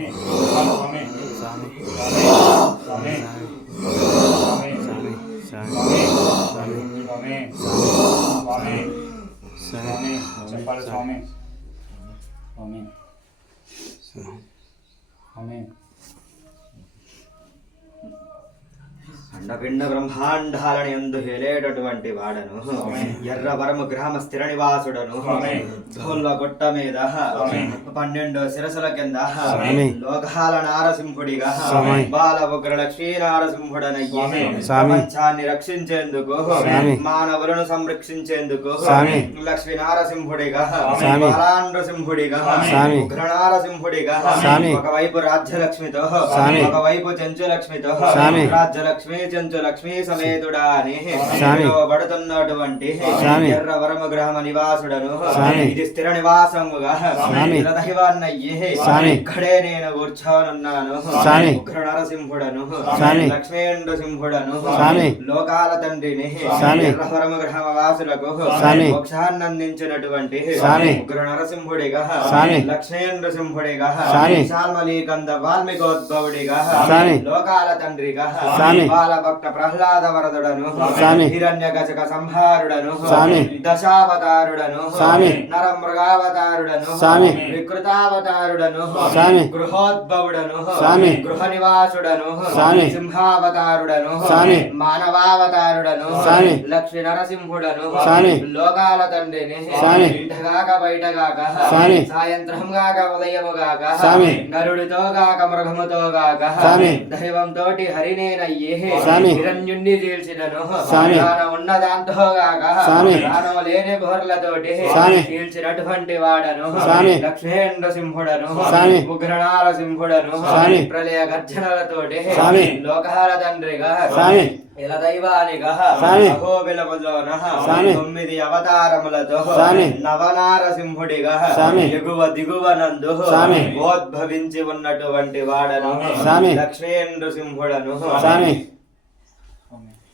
아멘. 아멘. 아멘. అండపిండ బ్రహ్మాండాలని ఎందు హేలేటటువంటి వాడను ఎర్ర వరము గ్రామ స్థిర నివాసుడను. ధోళ్ళ గొట్ట మీద. పన్నెండు శిరసుల కింద. లోకాల నారసింహుడిగా. బాల ఉగ్ర లక్ష్మీ నారసింహుడనయ్యి. ప్రపంచాన్ని రక్షించేందుకు. మానవులను సంరక్షించేందుకు. లక్ష్మీ నారసింహుడిగా. బాలాండ్రసింహుడిగా. ఉగ్ర నారసింహుడిగా. ఒకవైపు రాజ్యలక్ష్మితో. ఒకవైపు చెంచులక్ష్మితో. రాజ్యలక్ష్మి చెంచు లక్ష్మీ సమేతుడా అని స్వామి. ఎర్ర వరమ గ్రామ నివాసుడను. ఇది స్థిర నివాసముగా. దైవాన్నయ్యే. ఇక్కడే నేను కూర్చోనున్నాను. ఉగ్ర నరసింహుడను. లక్ష్మీంద్ర సింహుడను. లోకాల తండ్రిని. ఎర్ర వరమ గ్రామ వాసులకు. మోక్షాన్నందించినటువంటి. ఉగ్ర నరసింహుడిగా. లక్ష్మీంద్ర సింహుడిగా స్వామి. శాల్మలీకంద వాల్మీకోద్భవుడిగా. లోకాల తండ్రిగా. బాల భక్త ప్రహ్లాద వరదుడను. హిరణ్య గజక సంహారుడను. దశావతారుడను. నర మృగావతారుడను. వికృతావతారుడను. గృహోద్భవుడను. గృహ నివాసుడను. సింహావతారుడను. మానవావతారుడను. లక్ష్మీ నరసింహుడను. లోకాల తండ్రిని. ఇంటగాక బయటగాక స్వామి. సాయంత్రం గాక ఉదయము గాక స్వామి. నరుడితో గాక మృగముతో గాక స్వామి. దైవం తోటి హరినేనయ్యే స్వామి. హిరణ్యుణ్ణి తీల్చినను స్వామి. ఉన్న దాంతో గాక స్వామి. ప్రాణం లేని ఘోర్లతోటి స్వామి. తీల్చినటువంటి వాడను స్వామి. లక్ష్మేంద్ర సింహుడను స్వామి. ఉగ్రనార సింహుడను స్వామి. ప్రళయ గర్జనలతోటి స్వామి. లోకాల తండ్రిగా స్వామి. ఇల దైవానిగా స్వామి. అహోబిలములోన స్వామి. తొమ్మిది అవతారములతో స్వామి. నవనారసింహుడిగా స్వామి. ఎగువ దిగువ నందు స్వామి. ఉద్భవించి ఉన్నటువంటి వాడను స్వామి. లక్ష్మీంద్ర సింహుడను స్వామి. Amen.